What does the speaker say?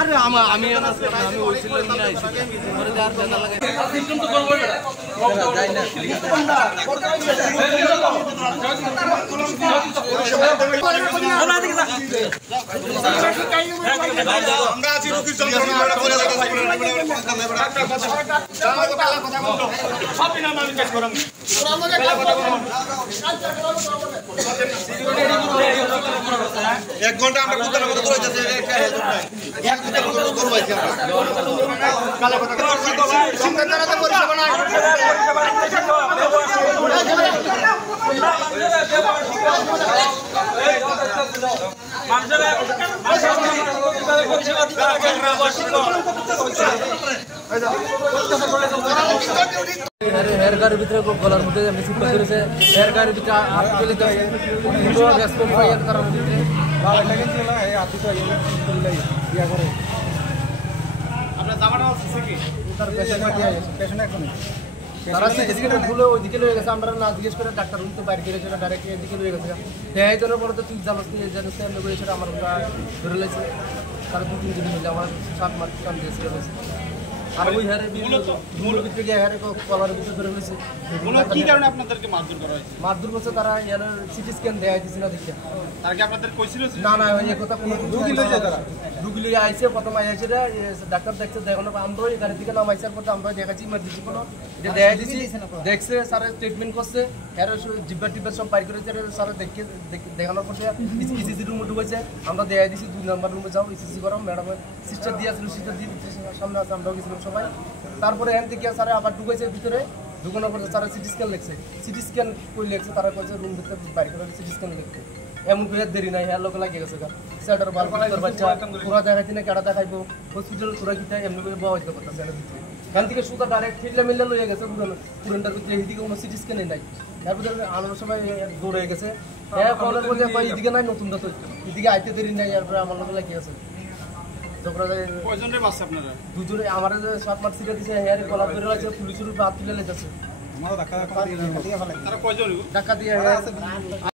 আরে আমি ওইছিলেন না পরে যার জানা লাগে সিস্টেম তো করব যাই না আমরা আছি রুগীর যন্ত্রণা করে সব দিন আমি কাজ করাম এক ঘন্টা আমরা কুত্তার মতো করে যাচ্ছে এক কুত্তার মতো করব আজকে আমরা কালা কথা সংগঠনটা পরিষেবা না হেয়ার গাড়ির ভিতরে গলার মধ্যে মেশিন করেছে হেয়ার গাড়ির ভিতরে আর্টিকেল আছে পুরো রেসপন্স হয় এর কারণে ভালো লাগে না এই আর্টিকেল ইয়া করে আপনার জামাটা আছে কি তার পেশেন্ট এখন তারা এদিকে ভুলে ওইদিকে লয়ে গেছে আমরা না জিজ্ঞেস করে ডাক্তার রুম তো বাইরে গেছিল ডাইরেক্ট এদিকে লয়ে গেছে এই জন্য পরে তো তুই জানাস এই জন্য এমনি করেছিল আমার ধরে লেগেছে তারা 2-3 দিন মিলে আমার 7 মাস কাম দিয়েছিল আর ওই হারে মূল ভিতরে গিয়ে হারে কলার ভিতরে ধরে হয়েছে কি কারণে আপনাদেরকে মারধর করা হয়েছে মারধর করছে তারা এর সিটি স্ক্যান দেয়া দিছে না দেখে তার কি আপনাদের কইছিল না না এই কথা কোনো রোগী লইছে তারা রোগী লই আইছে প্রথম আইছে ডাক্তার দেখছে দেখানো আমরা এই গাড়ি থেকে নামাইছার পর আমরা দেখাচ্ছি ইমার্জেন্সি কোনো এটা দেয়া দিছি দেখছে স্যার ট্রিটমেন্ট করছে এর জিব্বা টিব্বা সব বাইর করেছে স্যার দেখে দেখানোর পর ইসিসি রুমে ঢুকেছে আমরা দেয়া দিছি 2 নাম্বার রুমে যাও ইসিসি করো ম্যাডাম সিস্টার দিয়ে আসলে সিস্টার দিয়ে সামনে আছে আমরাও গেছিলাম সবাই তারপরে এখান থেকে স্যার আবার ঢুকেছে ভিতরে ঢুকানোর পরে তারা সিটি স্ক্যান লিখছে সিটি স্ক্যান করে লিখছে তারা বলছে রুম ভিতরে বাইর করে সিটি স্ক্যান লিখতে এমন করে দেরি নাই হ্যাঁ লোক লাগিয়ে গেছে স্যাটার বাচ্চা পুরা দেখাইতে না কেডা দেখাইবো হসপিটাল পুরা কিটা এমনি করে বয়া হইতে পারতেছে না ভিতরে কারণ থেকে সুতা ডাইরেক্ট ফিরলে মিললে লয়ে গেছে পুরানটার ভিতরে এইদিকে কোনো সিটি স্ক্যানে নাই তারপরে আনার সময় দৌড় হয়ে গেছে হ্যাঁ ফোনের মধ্যে এইদিকে নাই নতুনটা তো এদিকে আইতে দেরি নাই এরপরে আমার লোক লাগিয়ে গেছে কয়জনের বাচ্চা আপনারা দুজনে আমার যে 7 মাস সিটা দিছে হেয়ারে কলার ধরে আছে পুলিশের হাত তুলে লেতেছে তারা কয়জন টাকা দিয়ে